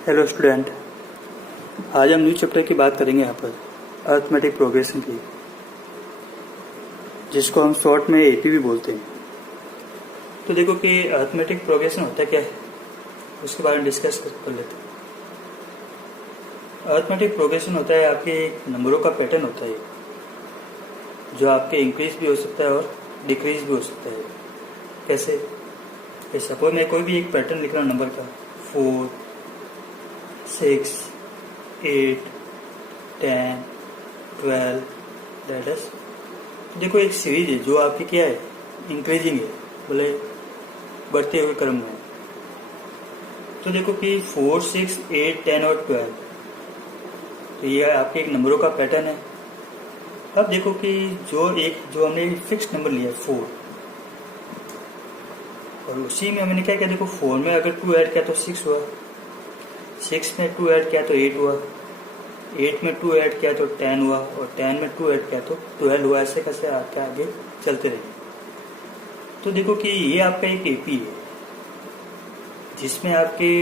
Hello student, आज हम new chapter की बात करेंगे यहाँ पर अरिथमेटिक प्रोग्रेशन की, जिसको हम शॉर्ट में एपी भी बोलते हैं। तो देखो कि अरिथमेटिक प्रोग्रेशन होता क्या है, उसके बारे में डिस्कस कर लेते हैं। अरिथमेटिक प्रोग्रेशन होता है आपके नंबरों का पैटर्न होता है, जो आपके इंक्रीज भी हो सकता है और डिक्रीज भी हो सकता है। कैसे? सपोज मैं कोई भी एक पैटर्न लिख रहा हूँ नंबर का 4, 6, 8, 10, 12 दैट्स। देखो एक सीरीज है जो आपकी क्या है, इंक्रीजिंग है, बोले बढ़ते हुए क्रम में। तो देखो कि 4, 6, 8, 10 और 12, तो ये आपके एक नंबरों का पैटर्न है। अब देखो कि जो हमने फिक्स नंबर लिया 4, और उसी में हमने क्या किया, देखो 4 में अगर 2 ऐड किया तो 6 हुआ, 6 में 2 ऐड किया तो 8 हुआ, 8 में 2 ऐड किया तो 10 हुआ, और 10 में 2 ऐड किया तो 12 हुआ। ऐसे कैसे आपके आगे चलते रहेंगे। तो देखो कि ये आपका एक एपी है जिसमें आपके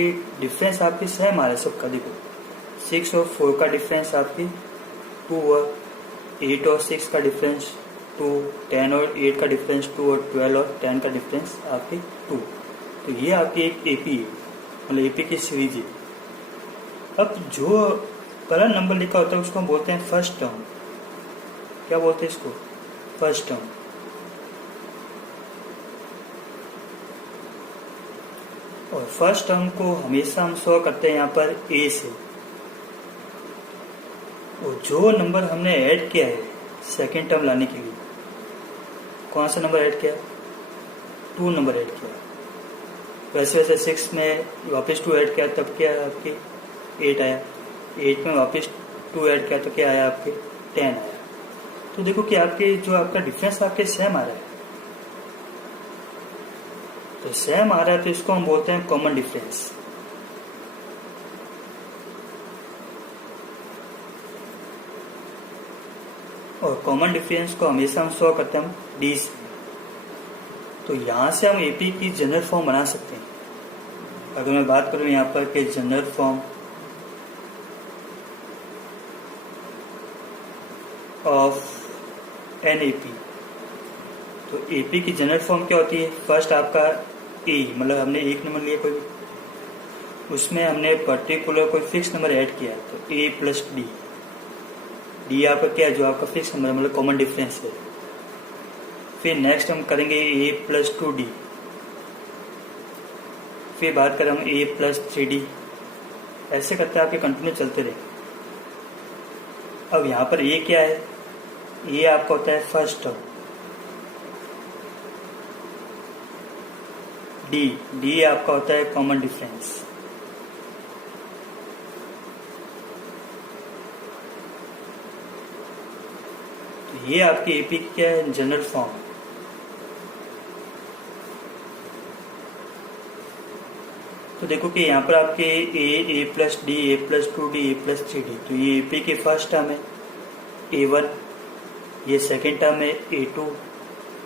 डिफरेंस आपके सेम आ रहा है सबका। देखो 6 और 4 का डिफरेंस आपकी 2 हुआ, 8 और 6 का डिफरेंस 2, 10 और 8 का डिफरेंस 2, और 12 और 10 का डिफरेंस आपकी 2। तो ये आपकी एक एपी है, मतलब एपी की सीरीज है। अब जो पहला नंबर लिखा होता है उसको हम बोलते हैं फर्स्ट टर्म। क्या बोलते हैं इसको? First term. और फर्स्ट टर्म को हमेशा हम शो करते हैं यहाँ पर ए से। और जो नंबर हमने ऐड किया है सेकेंड टर्म लाने के लिए, कौन सा नंबर ऐड किया? 2 नंबर ऐड किया। वैसे 6 में वापस 2 ऐड किया तब क्या आपकी 8 आया, 8 में वापस 2 ऐड किया तो क्या आया आपके 10 आया। तो देखो कि आपके जो आपका डिफरेंस आपके सेम आ रहा है, तो सेम आ रहा है तो इसको हम बोलते हैं कॉमन डिफरेंस। और कॉमन डिफरेंस को हमेशा हम शो करते हैं हम डी से। तो यहां से हम एपी की जनरल फॉर्म बना सकते हैं। अगर मैं बात करूं यहाँ पर कि general form of an AP, तो एपी की जनरल फॉर्म क्या होती है? फर्स्ट आपका ए, मतलब हमने एक नंबर लिया कोई, उसमें हमने पर्टिकुलर कोई फिक्स नंबर ऐड किया तो ए प्लस डी। डी आपका क्या है? जो आपका फिक्स नंबर मतलब कॉमन डिफरेंस है। फिर नेक्स्ट हम करेंगे ए प्लस 2d, फिर बात करें हम ए प्लस 3d। ऐसे करते आपके कंटिन्यू चलते रहे। अब यहाँ पर ए क्या है? ये आपका होता है फर्स्ट टर्म। डी आपका होता है कॉमन डिफरेंस। तो ये आपकी एपी की क्या है? General form. तो देखो कि यहाँ पर आपके ए प्लस डी, ए प्लस 2d, ए प्लस 3d, तो ये एपी की फर्स्ट टर्म है A1, ये सेकेंड टर्म है A2,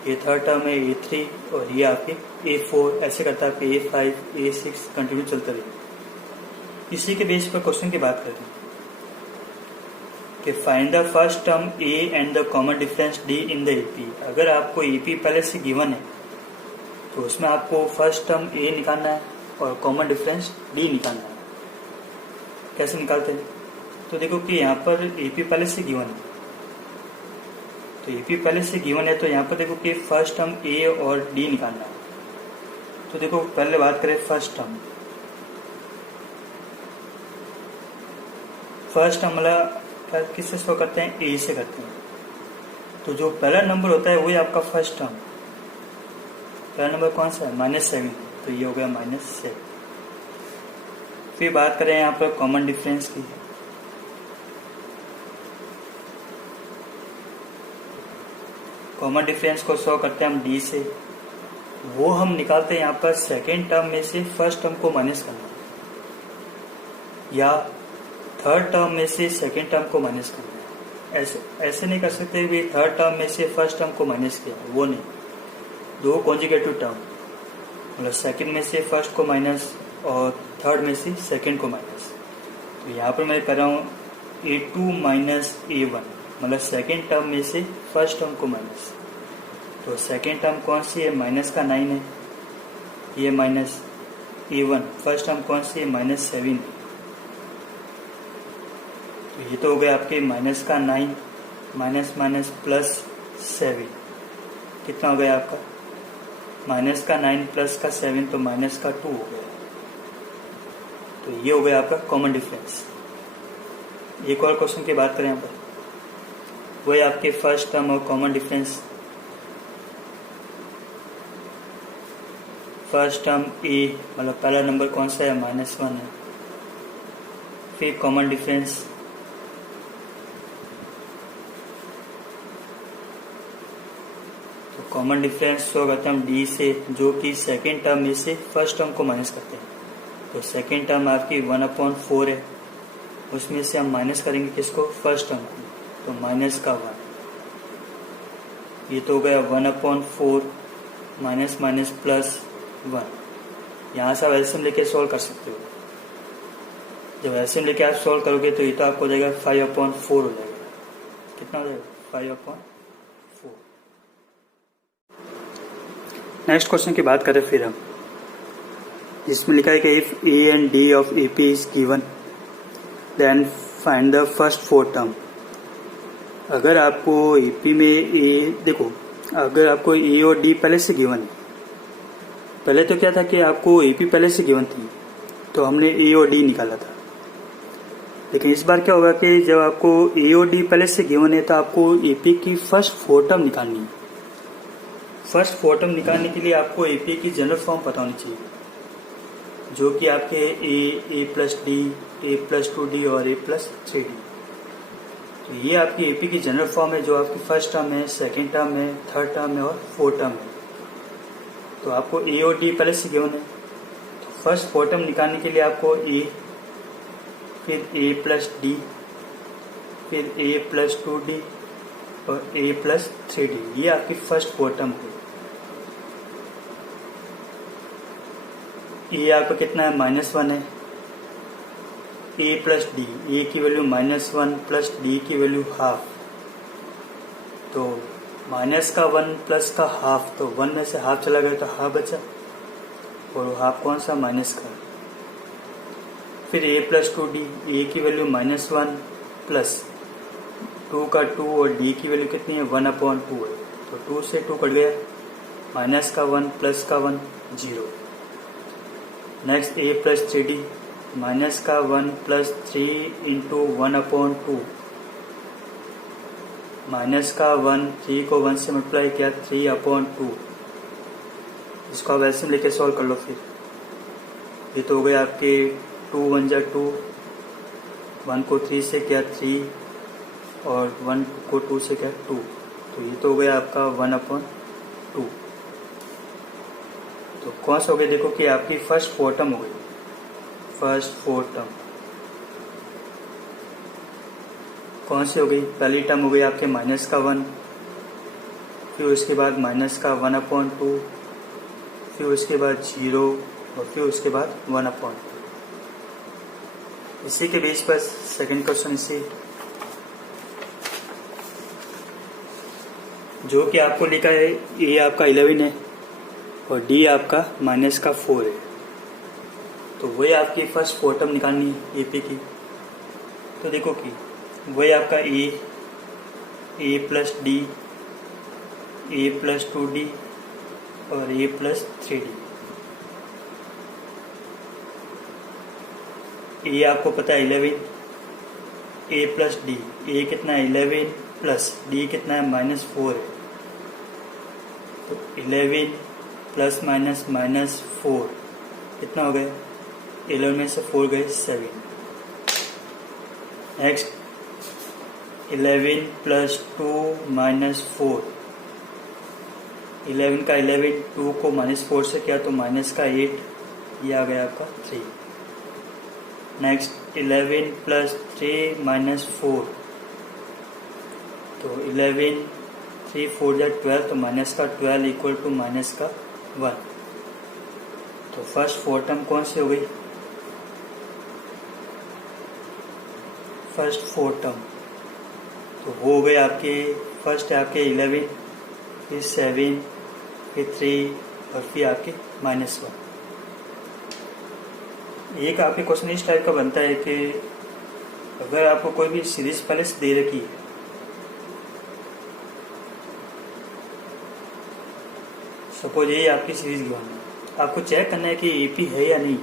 ये थर्ड टर्म है A3, और ये आपके A4। ऐसे करता है आपके A5, A6 कंटिन्यू चलता रहे। इसी के बेस पर क्वेश्चन की बात करते हैं कि find the first term A and the common difference D in the AP. अगर आपको एपी पहले से गिवन है तो उसमें आपको फर्स्ट टर्म A निकालना है और कॉमन डिफरेंस D निकालना है। कैसे निकालते हैं? तो देखो कि यहाँ पर एपी पहले से गिवन है, तो एपी पहले से गिवन है तो यहाँ पर देखो कि फर्स्ट टर्म ए और डी निकालना है। तो देखो पहले बात करें फर्स्ट टर्म। फर्स्ट टर्म मतलब किससे शो करते हैं? ए से करते हैं। तो जो पहला नंबर होता है वही आपका फर्स्ट टर्म। पहला नंबर कौन सा है? -7, तो ये हो गया -7। फिर बात करें यहाँ पर कॉमन डिफरेंस की। कॉमन डिफरेंस को शो करते हैं हम डी से। वो हम निकालते हैं यहाँ पर सेकेंड टर्म में से फर्स्ट टर्म को माइनस करना, या थर्ड टर्म में से सेकेंड टर्म को माइनस करना। ऐसे नहीं कर सकते भी थर्ड टर्म में से फर्स्ट टर्म को माइनस किया, वो नहीं। दो कॉन्जुगेटिव टर्म, मतलब सेकेंड में से फर्स्ट को माइनस और थर्ड में से सेकंड को माइनस। तो यहाँ पर मैं कर रहा हूँ A2 माइनस A1, मतलब सेकंड टर्म में से फर्स्ट टर्म को माइनस। तो सेकंड टर्म कौन सी है, माइनस का 9 है, ये माइनस A1 फर्स्ट टर्म कौन सी है, -7 है। तो ये तो हो गया आपके माइनस का 9 माइनस माइनस प्लस 7, कितना हो गया आपका, माइनस का 9 प्लस का 7 तो माइनस का 2 हो गया। तो ये हो गया आपका कॉमन डिफरेंस। एक और क्वेश्चन की बात करें यहाँ पर, वही आपके फर्स्ट टर्म और कॉमन डिफरेंस। फर्स्ट टर्म ए, मतलब पहला नंबर कौन सा है, -1 है। फिर कॉमन डिफरेंस, तो कॉमन डिफरेंस शो करते हैं हम डी से, जो कि सेकेंड टर्म में से फर्स्ट टर्म को माइनस करते हैं। तो सेकेंड टर्म आपकी 1/4 है, उसमें से हम माइनस करेंगे किसको, फर्स्ट टर्म को, तो माइनस का 1। ये तो हो गया 1/4 माइनस माइनस प्लस 1। यहाँ से आप एलसीएम लेके सॉल्व कर सकते हो। जब एलसीएम लेके आप सॉल्व करोगे तो ये तो आपको हो जाएगा 5/4 हो जाएगा। कितना हो जाएगा, 5/4। नेक्स्ट क्वेश्चन की बात करें फिर हम, जिसमें लिखा है कि if a and d of AP is given then find the first 4 term. अगर आपको एपी में ए, देखो अगर आपको ए और डी पहले से गिवन है, पहले तो क्या था कि आपको एपी पहले से गिवन थी तो हमने ए और डी निकाला था। लेकिन इस बार क्या होगा कि जब आपको ए और डी पहले से गिवन है तो आपको एपी की फर्स्ट 4 टर्म निकालनी है। फर्स्ट 4 टर्म निकालने के लिए आपको एपी की जनरल फॉर्म पता होनी चाहिए, जो कि आपके ए प्लस डी, ए प्लस 2D और ए प्लस 3D। तो ये आपकी एपी की जनरल फॉर्म है, जो आपकी फर्स्ट टर्म है, सेकेंड टर्म है, थर्ड टर्म है और 4 टर्म है। तो आपको ए और डी पहले से गिवन है, तो फर्स्ट 4 टर्म निकालने के लिए आपको ए, फिर ए प्लस डी, फिर ए प्लस 2D और ए प्लस 3D, ये आपकी फर्स्ट 4 टर्म है। ये आपका कितना है, -1 है। ए प्लस डी, ए की वैल्यू -1 प्लस डी की वैल्यू हाफ, तो माइनस का 1 प्लस का हाफ, तो 1 में से हाफ चला गया तो हाफ बचा, और हाफ कौन सा, माइनस का। फिर ए प्लस 2D, ए की वैल्यू -1 प्लस 2 का 2 और डी की वैल्यू कितनी है, 1/2 है, तो 2 से 2 कट गया, माइनस का 1 प्लस का 1 0। नेक्स्ट ए प्लस 3D, माइनस का 1 प्लस 3 इंटू 1/2, माइनस का 1, 3 को 1 से मल्टीप्लाई किया, 3/2। इसको आप ऐसे लेके सॉल्व कर लो। फिर ये तो हो गया आपके 2 1 जा 2, 1 को 3 से किया 3 और 1 को 2 से किया 2, तो ये तो हो गया आपका 1/2। तो कौन सा हो गया, देखो कि आपकी फर्स्ट 4 टर्म हो गई। फर्स्ट 4 टर्म कौन सी हो गई, पहली टर्म हो गई आपके माइनस का 1, फिर उसके बाद माइनस का 1/2, फिर उसके बाद 0 और फिर उसके बाद 1/2। इसी के बेस पर सेकंड क्वेश्चन से, जो कि आपको लिखा है ए आपका 11 है और डी आपका -4 है। तो वही आपकी फर्स्ट 4 टर्म निकालनी है एपी की। तो देखो कि वही आपका ए प्लस डी, ए प्लस 2D और ए प्लस 3D। ए आपको पता है 11, ए प्लस डी, ए कितना है 11 प्लस डी कितना है -4 है, तो 11 प्लस माइनस -4 कितना हो गया, 11 में से 4 गए 7। नेक्स्ट 11 प्लस 2 -4, 11 का 11, 2 को -4 से किया तो माइनस का 8, ये आ गया आपका 3। नेक्स्ट 11 प्लस 3 -4, तो 11 3 4 जा 12, तो माइनस का 12 इक्वल टू माइनस का 1। तो फर्स्ट 4 टर्म कौन सी हो गई, फर्स्ट 4 टर्म। तो वो हो गए आपके, फर्स्ट है आपके 11, फिर 7, फिर 3 और फिर आपके -1। एक आपके क्वेश्चन इस टाइप का बनता है कि अगर आपको कोई भी सीरीज पहले से दे रखी है, सपोज ये आपकी सीरीज गिवन है, आपको चेक करना है कि एपी है या नहीं।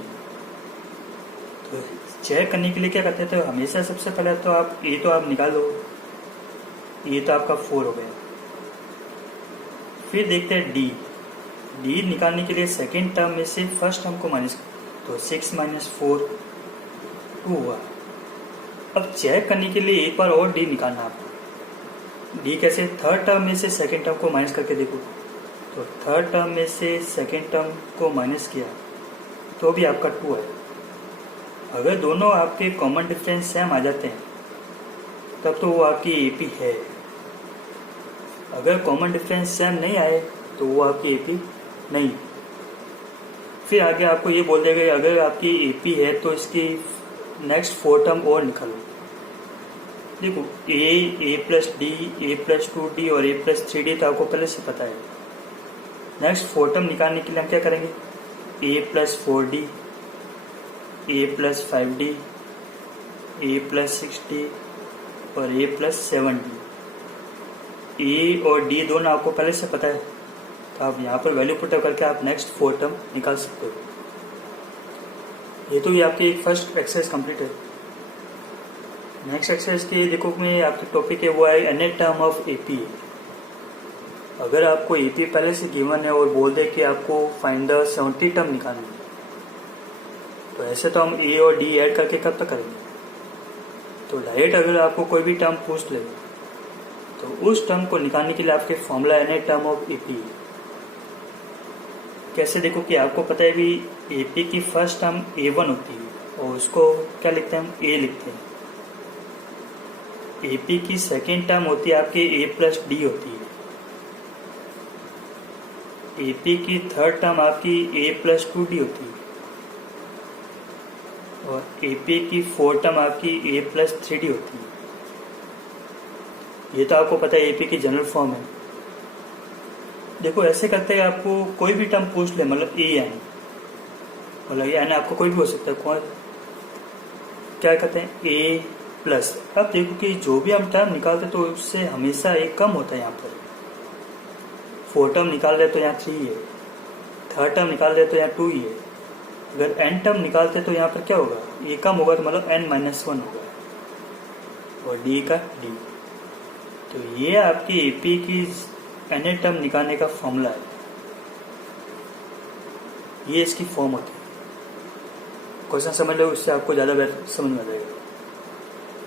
तो चेक करने के लिए क्या करते हैं, तो हमेशा सबसे पहले तो आप ए तो आप निकालो, ये तो आपका 4 हो गया। फिर देखते हैं डी निकालने के लिए सेकेंड टर्म में से फर्स्ट टर्म को माइनस, तो 6 - 4 2 हुआ। अब चेक करने के लिए एक बार और डी निकालना आपको। डी कैसे, थर्ड टर्म में से सेकेंड टर्म को माइनस करके देखो, तो थर्ड टर्म में से सेकेंड टर्म को माइनस किया तो भी आपका 2 है। अगर दोनों आपके कॉमन डिफरेंस सेम आ जाते हैं तब तो वो आपकी एपी है। अगर कॉमन डिफरेंस सेम नहीं आए तो वो आपकी एपी नहीं। फिर आगे आपको ये बोल देगा अगर आपकी एपी है तो इसकी नेक्स्ट 4 टर्म और निकालो। देखो ए प्लस डी, ए प्लस 2D और ए प्लस 3D तो आपको पहले से पता है। नेक्स्ट 4 टर्म निकालने के लिए हम क्या करेंगे, ए प्लस 4D, ए प्लस 5D, ए प्लस 6D और ए प्लस 7D। ए और डी दोनों आपको पहले से पता है, तो आप यहाँ पर वैल्यू पुट करके आप नेक्स्ट 4 टर्म निकाल सकते हो। ये तो ये आपकी एक फर्स्ट एक्सरसाइज कंप्लीट है। नेक्स्ट एक्सरसाइज के देखो में आपके टॉपिक है वो है एन टर्म ऑफ एपी। अगर आपको एपी पहले से गिवन है और बोल दे कि आपको फाइंड द 70 टर्म निकालनी है, तो ऐसे तो हम ए और डी ऐड करके कब तक करेंगे। तो डायरेक्ट अगर आपको कोई भी टर्म पूछ ले तो उस टर्म को निकालने के लिए आपके formula n term of AP. कैसे, देखो कि आपको पता है भी एपी की फर्स्ट टर्म A1 होती है और उसको क्या लिखते हैं, हम A लिखते हैं। एपी की सेकेंड टर्म होती है आपके A प्लस डी होती है। एपी की थर्ड टर्म आपकी A प्लस 2D होती है और एपी की फोर्थ टर्म आपकी A प्लस 3D होती है। ये तो आपको पता है एपी की जनरल फॉर्म है। देखो ऐसे करते हैं, आपको कोई भी टर्म पूछ ले, मतलब ए एन, मतलब ये एन आपको कोई भी हो सकता है, कौन क्या कहते हैं ए प्लस। अब देखो कि जो भी हम टर्म निकालते तो उससे हमेशा एक कम होता है। यहाँ पर 4 टर्म निकाल रहे तो यहाँ 3 है, थर्ड टर्म निकाल रहे तो यहाँ 2 ही है। अगर एन टर्म निकालते तो यहाँ पर क्या होगा, ये कम होगा तो मतलब n-1 होगा और डी का डी। तो ये आपकी एपी की एन टर्म निकालने का फॉर्मूला है, ये इसकी फॉर्म होती है। क्वेश्चन समझ लो, उससे आपको ज़्यादा बेहतर समझ में आ जाएगा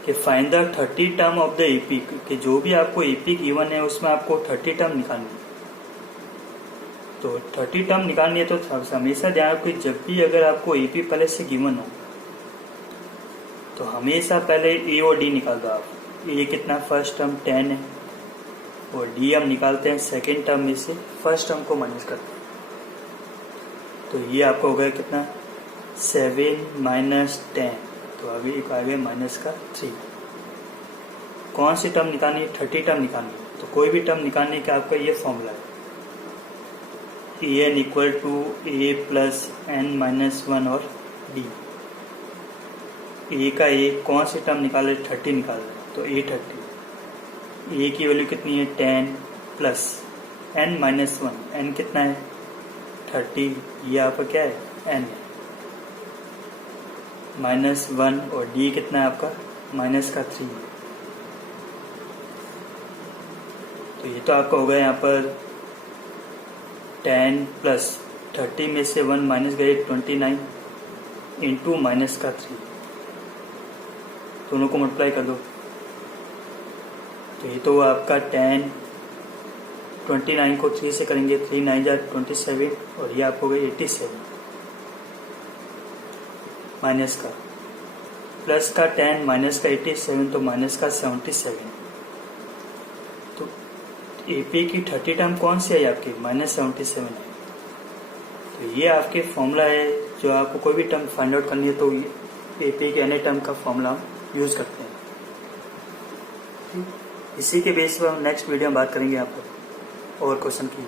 कि find the 30 term of the AP, कि जो भी आपको एपी गिवन है उसमें आपको 30 टर्म निकालनी है। तो 30 टर्म निकालनी है तो हमेशा ध्यान रखो जब भी अगर आपको एपी पहले से गिवन हो तो हमेशा पहले ए और डी निकाल दो आप। ए कितना, फर्स्ट टर्म 10 है और डी हम निकालते हैं सेकेंड टर्म में से फर्स्ट टर्म को माइनस करते हैं। तो ये आपको हो गया कितना, 7 - 10, तो अभी एक आ गया माइनस का 3। कौन सी टर्म निकालनी है, 30 टर्म निकालनी है। तो कोई भी टर्म निकालने का आपका ये फॉर्मूला है, En equal to a plus n-1 और डी। ए का ए कौन सी टर्म निकाले, 30 निकाल रहे, तो ए 30। ए की वैल्यू कितनी है, 10 प्लस n-1, n कितना है 30, ये आपका क्या है n है, -1 और डी कितना है आपका माइनस का 3। तो ये तो आपका हो गया यहाँ पर 10 प्लस 30 में से 1 माइनस गए 29 इंटू माइनस का 3, दोनों को मल्टीप्लाई कर दो। तो ये तो आपका 10, 29 को 3 से करेंगे, 3 9 जा 27 और ये आपको गई 87 माइनस का, प्लस का 10 माइनस का 87 तो माइनस का 77। तो एपी की 30 टर्म कौन सी है आपकी, -77 है। तो ये आपके फॉर्मूला है, जो आपको कोई भी टर्म फाइंड आउट करनी है तो एपी के एन टर्म का फॉर्मूला हम यूज़ करते हैं। इसी के बेस पर हम नेक्स्ट वीडियो में बात करेंगे यहाँ पर और क्वेश्चन की।